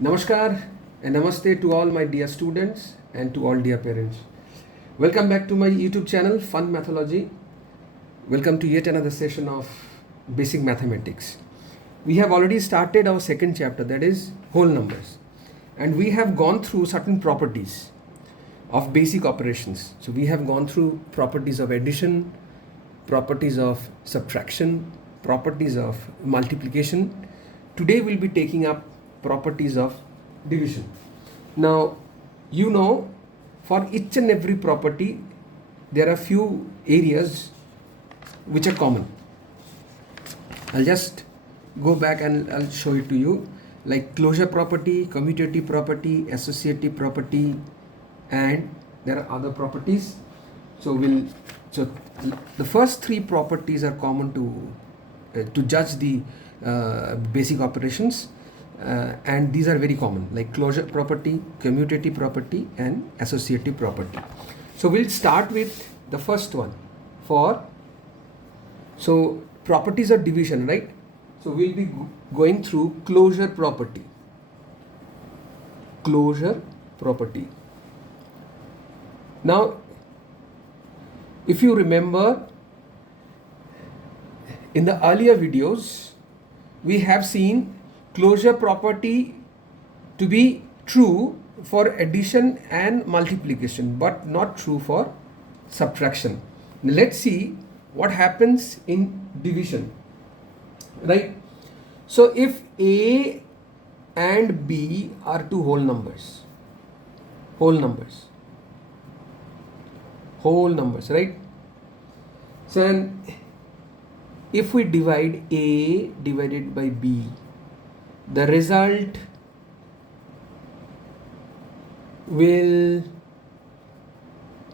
Namaskar and Namaste to all my dear students and to all dear parents. Welcome back to my YouTube channel, Fun Mathology. Welcome to yet another session of Basic Mathematics. We have already started our second chapter, that is whole numbers. And we have gone through certain properties of basic operations. So we have gone through properties of addition, properties of subtraction, properties of multiplication. Today we'll be taking up properties of division. Now, for each and every property, there are few areas which are common. I'll just go back and I'll show it to you, like closure property, commutative property, associative property, and there are other properties. So the first three properties are common to judge the basic operations. And these are very common, like closure property, commutative property, and associative property. So we'll start with the first one so properties of division, right? So we'll be going through closure property. Closure property. Now, if you remember, in the earlier videos, we have seen closure property to be true for addition and multiplication, but not true for subtraction. Now let's see what happens in division, right? So if A and B are two whole numbers, right? So then if we divide A divided by B, the result will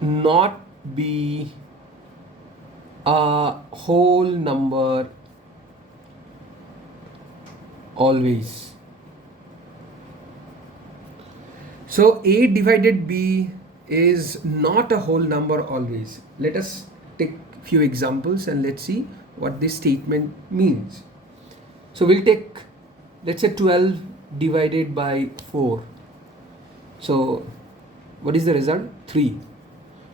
not be a whole number always. So A divided B is not a whole number always. Let us take few examples and let's see what this statement means. So we'll take, let's say, 12 divided by 4. So what is the result? 3.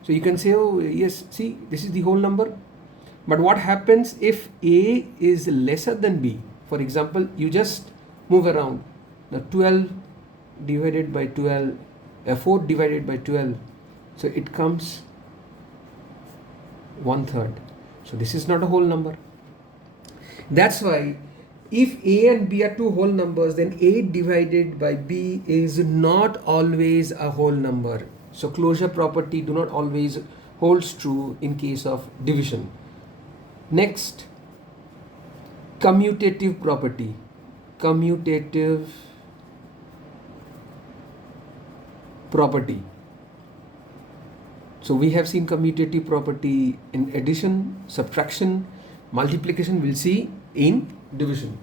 So you can say, oh yes, see, this is the whole number. But what happens if A is lesser than B? For example, you just move around. Now 12 divided by 12, 4 divided by 12. So it comes 1/3. So this is not a whole number. That's why if A and B are two whole numbers, then A divided by B is not always a whole number. So closure property do not always holds true in case of division. Next, commutative property. Commutative property. So we have seen commutative property in addition, subtraction, multiplication. We'll see in division.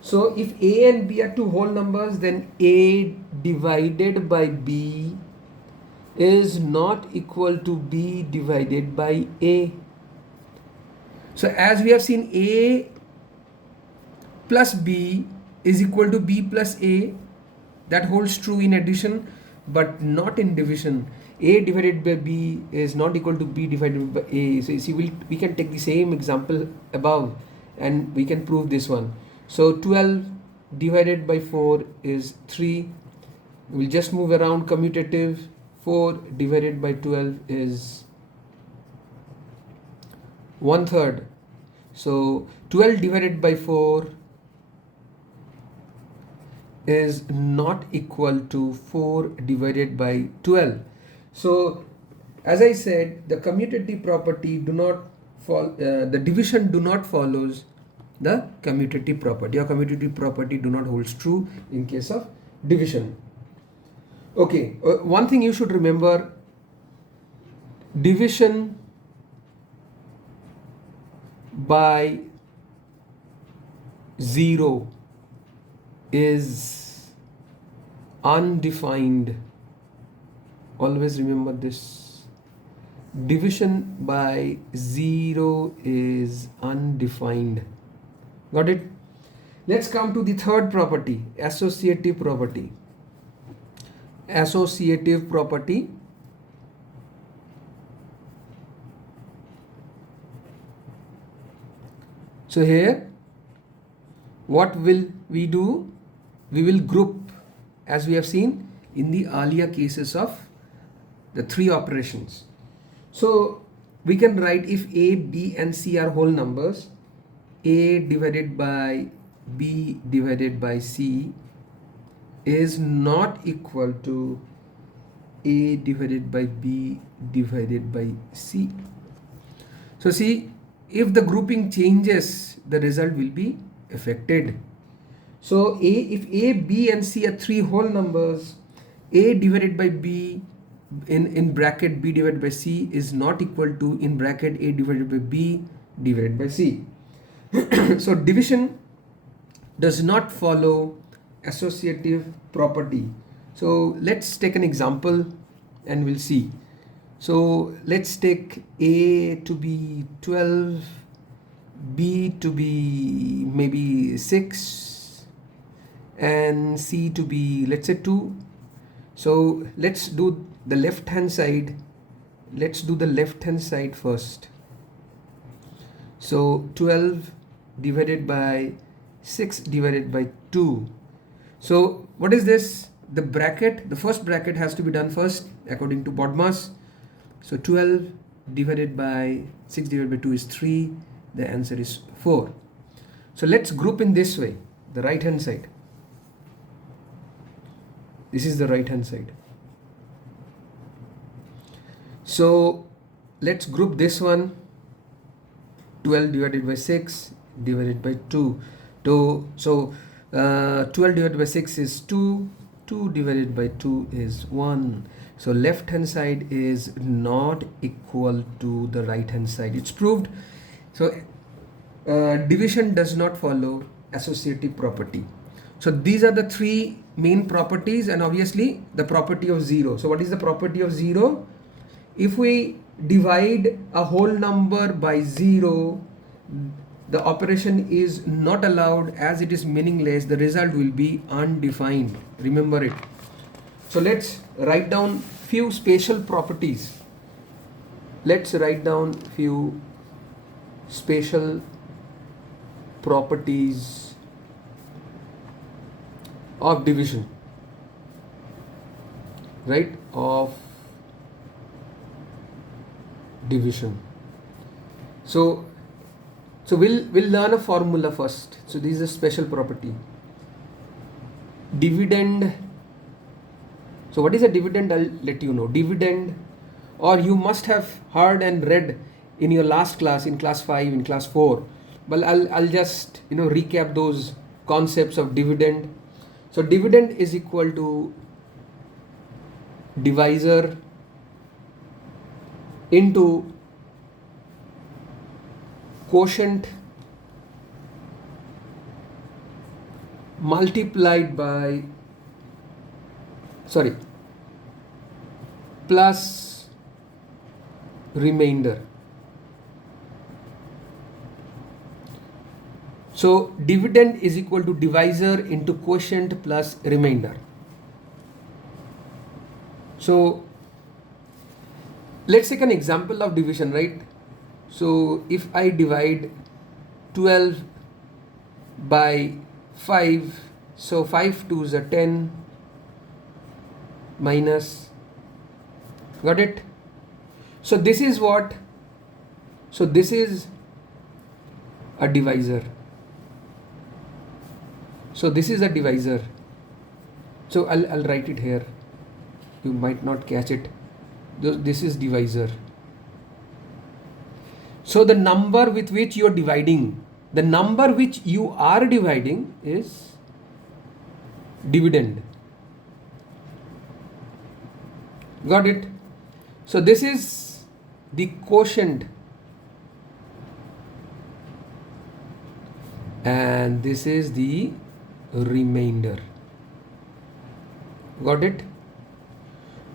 So if A and B are two whole numbers, then A divided by B is not equal to B divided by A. So as we have seen, A plus B is equal to B plus A. That holds true in addition, but not in division. A divided by B is not equal to B divided by A. So you see, we can take the same example above and we can prove this one. So 12 divided by 4 is 3. We'll just move around. Commutative. 4 divided by 12 is 1/3. So 12 divided by 4 is not equal to 4 divided by 12. So as I said, the commutative property do not the division do not follows the commutative property, or commutative property do not holds true in case of division. Okay, one thing you should remember, division by 0 is undefined. Always remember this. Division by 0 is undefined. Got it? Let's come to the third property, associative property. Associative property. So here, what will we do? We will group, as we have seen in the earlier cases of the three operations. So we can write, if A, B and C are whole numbers, A divided by B divided by C is not equal to A divided by B divided by C. So see, if the grouping changes, the result will be affected. So if A, B and C are three whole numbers, A divided by B in bracket B divided by C is not equal to in bracket A divided by B divided by C. So division does not follow associative property. So let's take an example and we'll see. So let's take A to be 12, B to be maybe 6 and C to be, let's say, 2. So let's do the left hand side. Let's do the left hand side first. So 12 divided by 6 divided by 2. So what is this? The bracket, the first bracket has to be done first according to BODMAS. So 12 divided by 6 divided by 2 is 3. The answer is 4. So let's group in this way, the right hand side. This is the right hand side. So let's group this one, 12 divided by 6 divided by 2. So 12 divided by 6 is 2, 2 divided by 2 is 1. So left hand side is not equal to the right hand side. It's proved. So division does not follow associative property. So these are the three main properties, and obviously the property of 0. So what is the property of 0? If we divide a whole number by 0, the operation is not allowed as it is meaningless. The result will be undefined. Remember it. So let's write down few special properties. Let's write down few special properties of division, right? Of division. So we'll learn a formula first. So this is a special property. Dividend. So what is a dividend? I'll let you know. Dividend, or you must have heard and read in your last class, in class 5, in class 4. But I'll just recap those concepts of dividend. So dividend is equal to divisor into quotient multiplied by plus remainder. So dividend is equal to divisor into quotient plus remainder. So let's take an example of division, right? So if I divide 12 by 5, so 5 2s are 10 minus, got it? So this is what? So this is a divisor. So this is a divisor. So I'll write it here. You might not catch it. This is divisor. So the number with which you are dividing, the number which you are dividing is dividend. Got it? So this is the quotient and this is the remainder. Got it?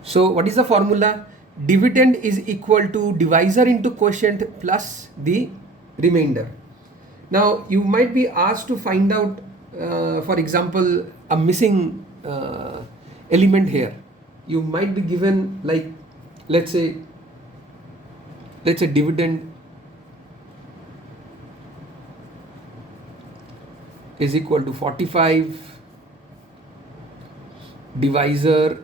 So what is the formula? Dividend is equal to divisor into quotient plus the remainder. Now you might be asked to find out for example, a missing element here. You might be given, like, let's say dividend is equal to 45, divisor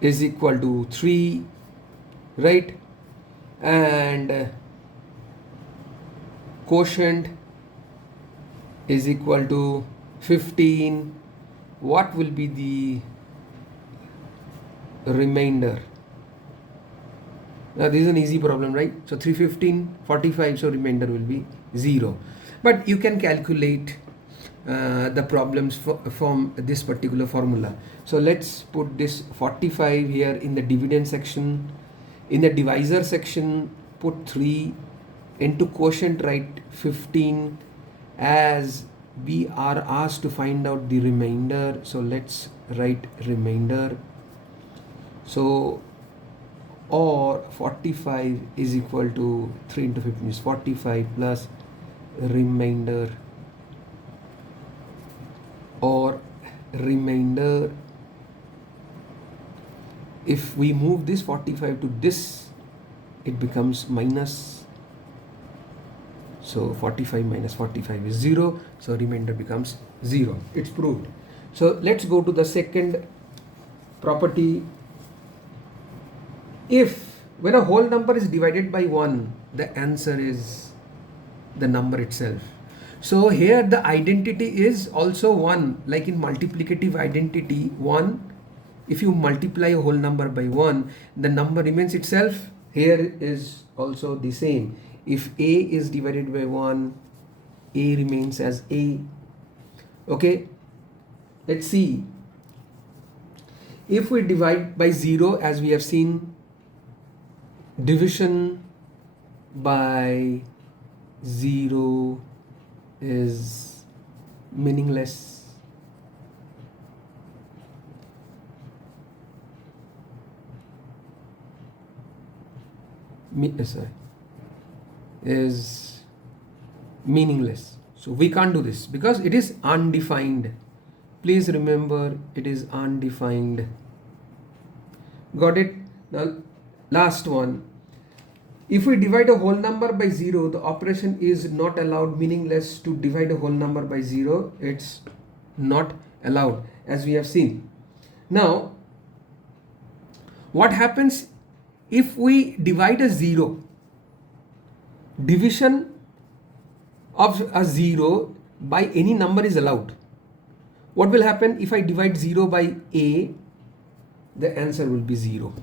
is equal to 3, right? And quotient is equal to 15. What will be the remainder? Now this is an easy problem, right? So 315, 45, so remainder will be 0. But you can calculate the problems from this particular formula. So let's put this 45 here in the dividend section. In the divisor section, put 3. Into quotient, write 15, as we are asked to find out the remainder. So let's write remainder. So, or 45 is equal to 3 into 15 is 45 plus remainder, or remainder, if we move this 45 to this, it becomes minus. So 45 minus 45 is 0. So remainder becomes 0. It's proved. So let's go to the second property. If when a whole number is divided by 1, the answer is the number itself. So here the identity is also 1, like in multiplicative identity 1. If you multiply a whole number by 1, the number remains itself. Here is also the same. If a is divided by 1, a remains as a. Okay, let's see. If we divide by 0, as we have seen, division by 0 is meaningless. Is meaningless. So we can't do this because it is undefined. Please remember, it is undefined. Got it? Now last one. If we divide a whole number by 0, the operation is not allowed. Meaningless. To divide a whole number by 0, it's not allowed, as we have seen. Now what happens if we divide a 0? Division of a 0 by any number is allowed. What will happen if I divide 0 by a? The answer will be 0,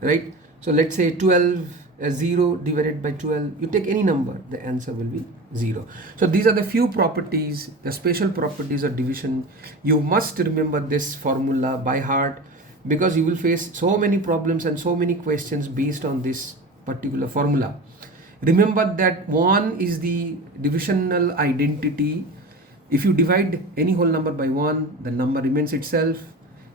right? So let's say 12, 0 divided by 12, you take any number, the answer will be 0. So these are the few properties, the special properties of division. You must remember this formula by heart, because you will face so many problems and so many questions based on this particular formula. Remember that 1 is the divisional identity. If you divide any whole number by 1, the number remains itself.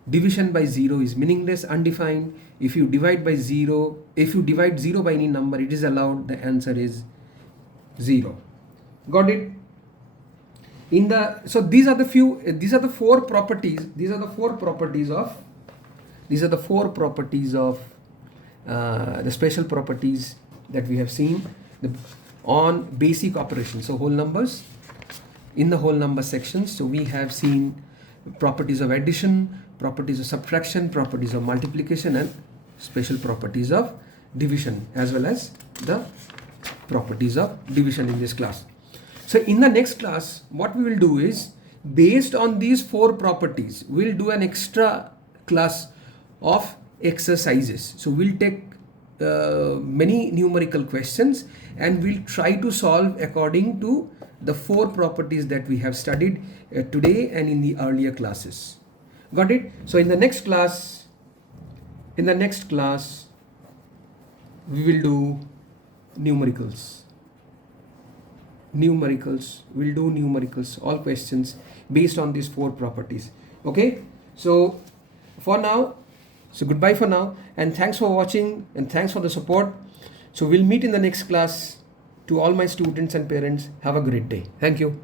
Division by 0 is meaningless, undefined. If you divide by 0, if you divide 0 by any number, it is allowed. The answer is 0. Got it? So these are the four properties. These are the four properties of the special properties that we have seen on basic operations. So whole numbers, in the whole number section, so we have seen properties of addition, properties of subtraction, properties of multiplication, and special properties of division, as well as the properties of division in this class. So in the next class, what we will do is, based on these four properties, we'll do an extra class of exercises. So we'll take many numerical questions and we'll try to solve according to the four properties that we have studied today and in the earlier classes. Got it? So in the next class, we will do numericals. We'll do numericals, all questions based on these four properties. Okay? So for now, so goodbye for now, and thanks for watching and thanks for the support. So we'll meet in the next class. To all my students and parents, have a great day. Thank you.